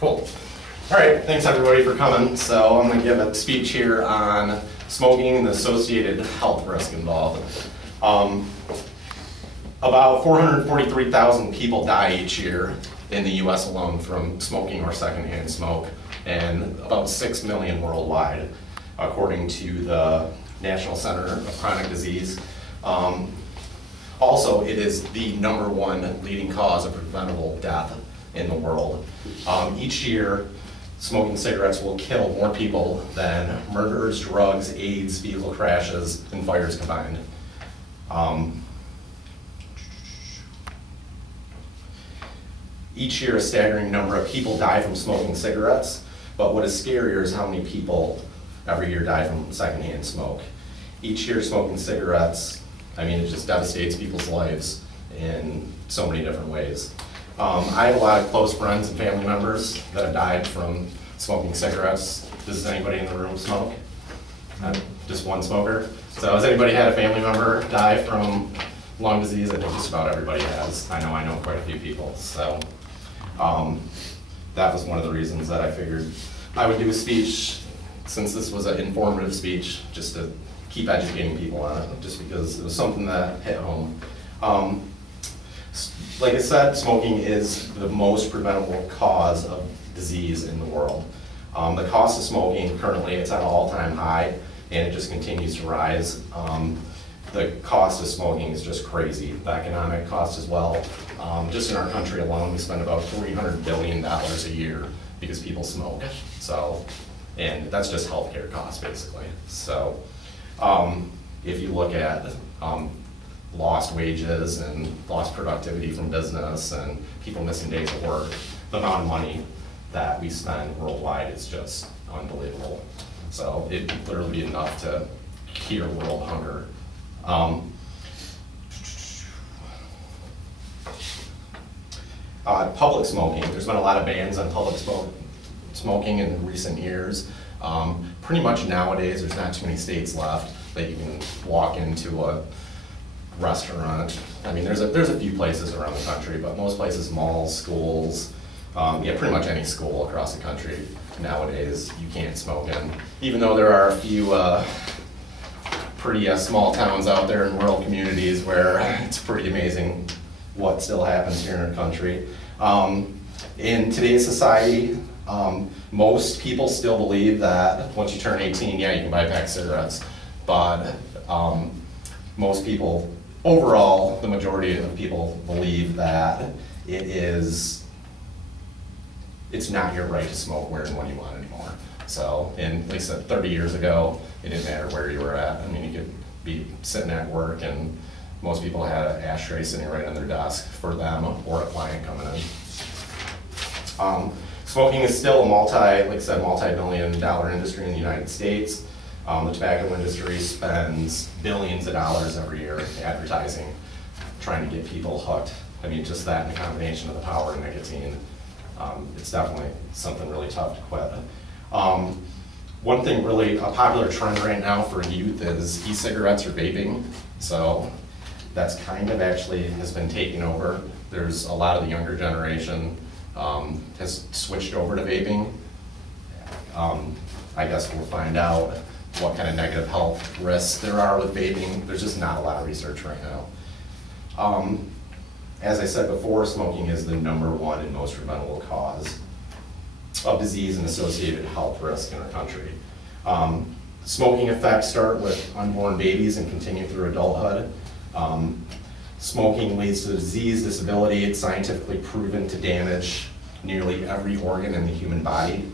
Cool. All right, thanks everybody for coming. So I'm going to give a speech here on smoking and the associated health risk involved. About 443,000 people die each year in the US alone from smoking or secondhand smoke, and about 6 million worldwide, according to the National Center of Chronic Disease. Also, it is the #1 leading cause of preventable death in the world. Each year, smoking cigarettes will kill more people than murders, drugs, AIDS, vehicle crashes, and fires combined. Each year, a staggering number of people die from smoking cigarettes, but what is scarier is how many people every year die from secondhand smoke. Each year, smoking cigarettes, it just devastates people's lives in so many different ways. I have a lot of close friends and family members that have died from smoking cigarettes. Does anybody in the room smoke? Just one smoker? So has anybody had a family member die from lung disease? I think just about everybody has. I know quite a few people. So that was one of the reasons that I figured I would do a speech, since this was an informative speech, just to keep educating people on it, just because it was something that hit home. Like I said, smoking is the most preventable cause of disease in the world. The cost of smoking, currently it's at an all-time high, and it just continues to rise. The cost of smoking is just crazy. The economic cost as well. Just in our country alone, we spend about $300 billion a year because people smoke. So, and that's just healthcare costs, basically. So, if you look at lost wages and lost productivity from business and people missing days of work, the amount of money that we spend worldwide is just unbelievable. So it'd literally be enough to cure world hunger. Public smoking, there's been a lot of bans on public smoking in recent years. Pretty much nowadays, there's not too many states left that you can walk into a restaurant. There's a few places around the country, but most places, malls, schools, pretty much any school across the country nowadays you can't smoke in. Even though there are a few pretty small towns out there in rural communities where it's pretty amazing what still happens here in our country. In today's society, most people still believe that once you turn 18, you can buy a pack of cigarettes, but most people, overall, the majority of people believe that it's not your right to smoke where and when you want anymore. So, and like I said, 30 years ago, it didn't matter where you were at. You could be sitting at work and most people had an ashtray sitting right on their desk for them or a client coming in. Smoking is still a multi-billion-dollar industry in the United States. The tobacco industry spends billions of dollars every year advertising, trying to get people hooked. Just that in combination of the power of nicotine, it's definitely something really tough to quit. One thing really, a popular trend right now for youth is e-cigarettes or vaping. So that's kind of actually has been taken over. There's a lot of the younger generation has switched over to vaping. I guess we'll find out what kind of negative health risks there are with vaping. There's just not a lot of research right now. As I said before, smoking is the #1 and most preventable cause of disease and associated health risk in our country. Smoking effects start with unborn babies and continue through adulthood. Smoking leads to disease, disability. It's scientifically proven to damage nearly every organ in the human body.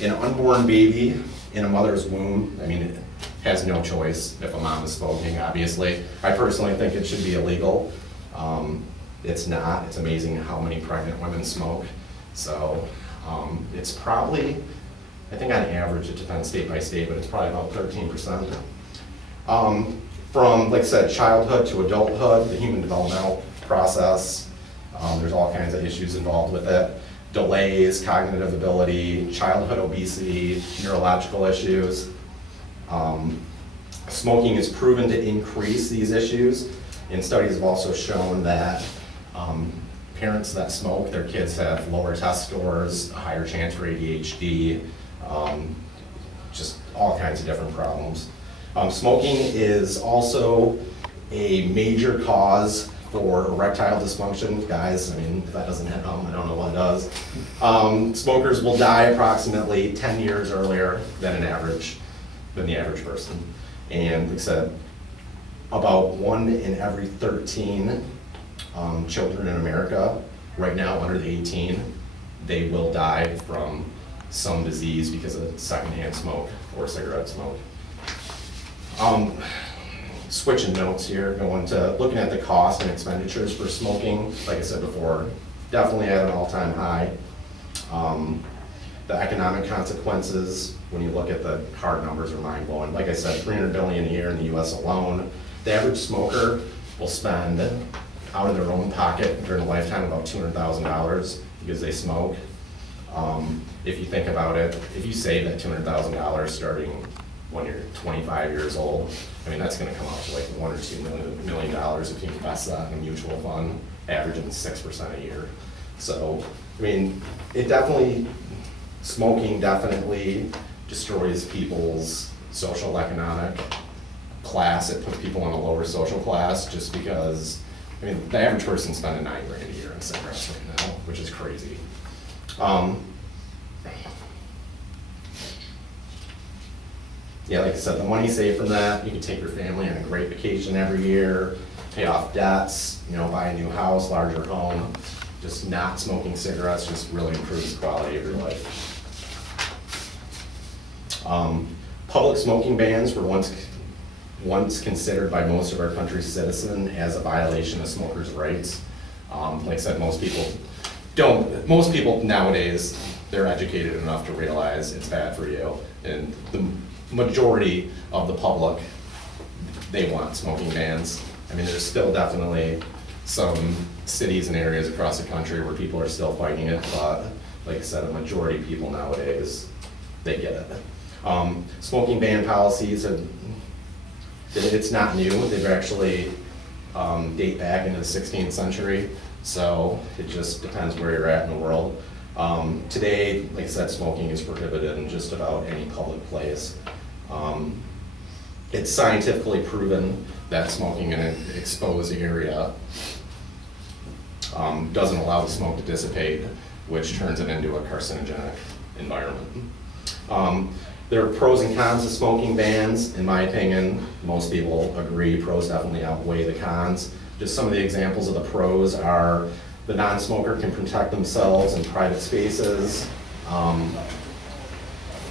An unborn baby in a mother's womb, it has no choice if a mom is smoking, obviously. I personally think it should be illegal. It's not. It's amazing how many pregnant women smoke. So it's probably, I think on average, it depends state by state, but it's probably about 13%. From, like I said, childhood to adulthood, the human developmental process, there's all kinds of issues involved with it. Delays, cognitive ability, childhood obesity, neurological issues. Smoking is proven to increase these issues, and studies have also shown that parents that smoke, their kids have lower test scores, a higher chance for ADHD, just all kinds of different problems. Smoking is also a major cause for erectile dysfunction. Guys, I mean, if that doesn't hit home, I don't know what does. Smokers will die approximately 10 years earlier than the average person. And like I said, about 1 in every 13 children in America right now under the 18, they will die from some disease because of secondhand smoke or cigarette smoke. Switching notes here, going to looking at the cost and expenditures for smoking. Like I said before, definitely at an all-time high. The economic consequences, when you look at the hard numbers, are mind-blowing. Like I said, $300 billion a year in the U.S. alone. The average smoker will spend out of their own pocket during a lifetime about $200,000 because they smoke. If you think about it, if you save that $200,000 starting when you're 25 years old, I mean, that's gonna come out to like $1 or $2 million if you invest that in a mutual fund, averaging 6% a year. So, I mean, smoking definitely destroys people's social economic class. It puts people in a lower social class just because, I mean, the average person's spending $9 grand a year on cigarettes right now, which is crazy. Yeah, like I said, the money saved from that, you can take your family on a great vacation every year, pay off debts, you know, buy a new house, larger home. Just not smoking cigarettes just really improves the quality of your life. Public smoking bans were once considered by most of our country's citizens as a violation of smokers' rights. Like I said, most people nowadays, they're educated enough to realize it's bad for you. And the majority of the public, they want smoking bans. I mean, there's still definitely some cities and areas across the country where people are still fighting it, but like I said, a majority of people nowadays, they get it. Smoking ban policies, it's not new. They've actually date back into the 16th century, so it just depends where you're at in the world. Today, like I said, smoking is prohibited in just about any public place. It's scientifically proven that smoking in an exposed area doesn't allow the smoke to dissipate, which turns it into a carcinogenic environment. There are pros and cons of smoking bans. In my opinion, most people agree pros definitely outweigh the cons. Just some of the examples of the pros are the non-smoker can protect themselves in private spaces.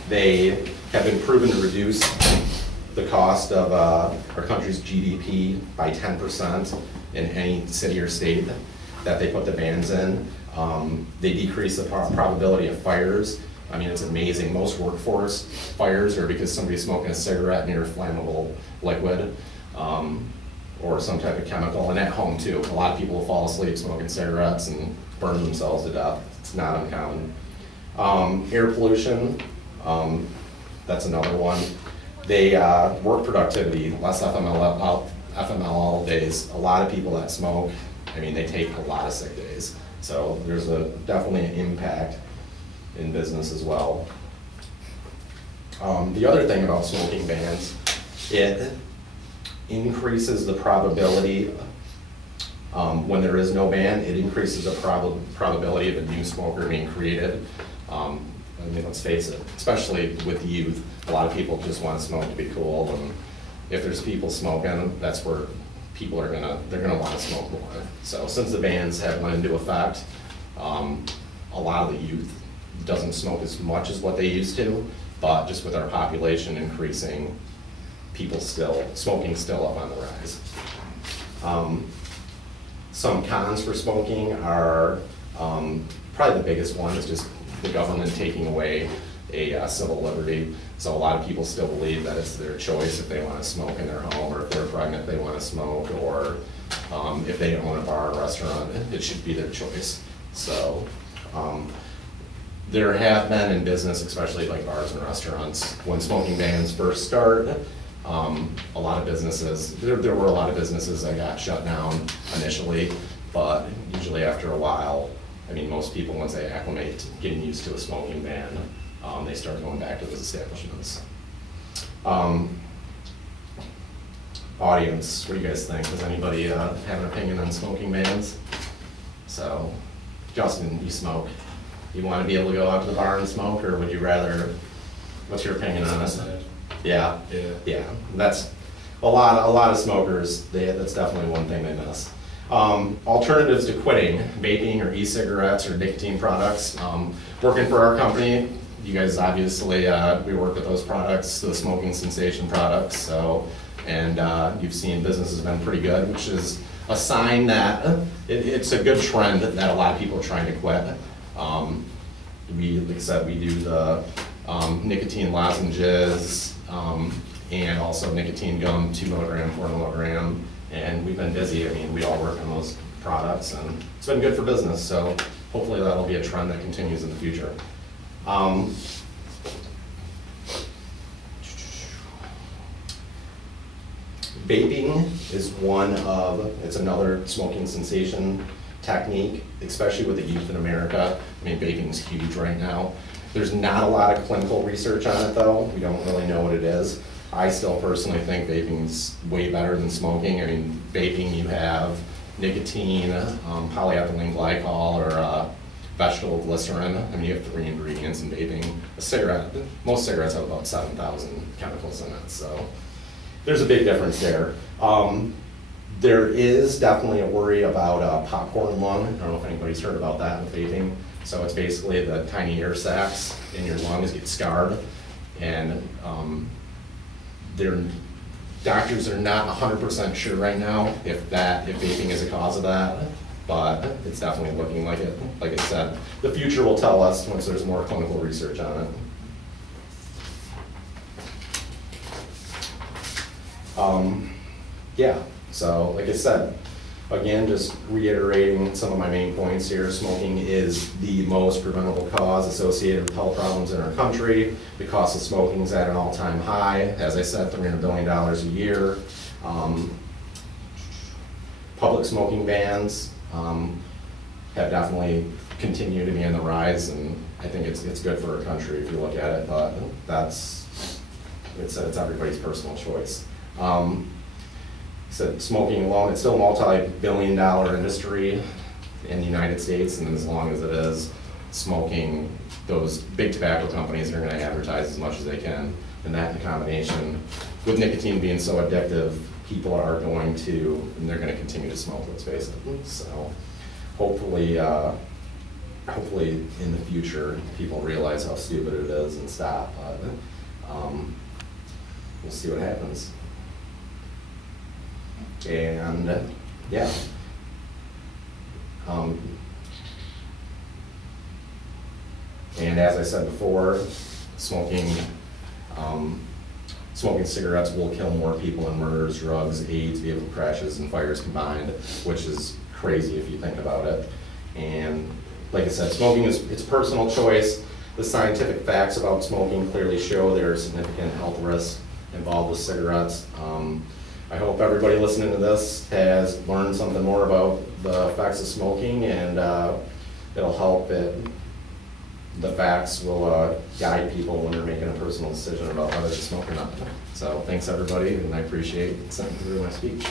They have been proven to reduce the cost of our country's GDP by 10% in any city or state that they put the bans in. They decrease the probability of fires. I mean, it's amazing. Most workforce fires are because somebody's smoking a cigarette near a flammable liquid or some type of chemical, and at home too. A lot of people will fall asleep smoking cigarettes and burn themselves to death. It's not uncommon. Air pollution, that's another one. They work productivity, less FMLL days. A lot of people that smoke, I mean, they take a lot of sick days. So there's definitely an impact in business as well. The other thing about smoking bans, it increases the probability, when there is no ban, it increases the probability of a new smoker being created. I mean, let's face it, especially with youth, a lot of people just want to smoke to be cool, and if there's people smoking, that's where people are they're gonna want to smoke more. So since the bans have went into effect, a lot of the youth doesn't smoke as much as what they used to, but just with our population increasing, smoking still up on the rise. Some cons for smoking are, probably the biggest one is just the government taking away a civil liberty. So a lot of people still believe that it's their choice if they want to smoke in their home, or if they're pregnant they want to smoke, or if they own a bar or restaurant, it should be their choice. So there have been in business, especially like bars and restaurants, when smoking bans first started, a lot of businesses, there were a lot of businesses that got shut down initially but usually after a while, I mean, most people, once they acclimate to getting used to a smoking ban, they start going back to those establishments. Audience, what do you guys think? Does anybody have an opinion on smoking bans? So, Justin, you smoke. You want to be able to go out to the bar and smoke, or would you rather, what's your opinion on this? Yeah, yeah, that's a lot of smokers, that's definitely one thing they miss. Alternatives to quitting, vaping or e-cigarettes or nicotine products. Working for our company, you guys obviously, we work with those products, the smoking cessation products, so, and you've seen business has been pretty good, which is a sign that it's a good trend that a lot of people are trying to quit. Like I said, we do the nicotine lozenges and also nicotine gum, 2 milligram, 4 milligram, and we've been busy. I mean, we all work on those products, and it's been good for business, so hopefully that'll be a trend that continues in the future. Vaping is it's another smoking cessation technique, especially with the youth in America. I mean, vaping is huge right now. There's not a lot of clinical research on it though. We don't really know what it is. I still personally think vaping's way better than smoking. I mean, vaping, you have nicotine, polyethylene glycol, or vegetable glycerin. I mean, you have 3 ingredients in vaping. A cigarette, most cigarettes have about 7,000 chemicals in it, so there's a big difference there. There is definitely a worry about popcorn lung. I don't know if anybody's heard about that with vaping. So it's basically the tiny air sacs in your lungs get scarred, and doctors are not 100% sure right now if vaping is a cause of that, but it's definitely looking like it. Like I said, the future will tell us once there's more clinical research on it. Yeah, so like I said, again, just reiterating some of my main points here. Smoking is the most preventable cause associated with health problems in our country. The cost of smoking is at an all-time high. As I said, $300 billion a year. Public smoking bans have definitely continued to be on the rise, and I think it's good for our country if you look at it, but it's everybody's personal choice. So smoking alone, it's still a multi-billion-dollar industry in the United States, and as long as it is, smoking, those big tobacco companies are going to advertise as much as they can, and that in combination with nicotine being so addictive, people are going to, and they're going to continue to smoke, let's face it. So hopefully in the future, people realize how stupid it is and stop, but we'll see what happens. And yeah, and as I said before, smoking cigarettes will kill more people in murders, drugs, AIDS, vehicle crashes, and fires combined, which is crazy if you think about it. And like I said, smoking it's personal choice. The scientific facts about smoking clearly show there are significant health risks involved with cigarettes. I hope everybody listening to this has learned something more about the effects of smoking, and it'll help the facts will guide people when they're making a personal decision about whether to smoke or not. So thanks everybody, and I appreciate sitting through my speech.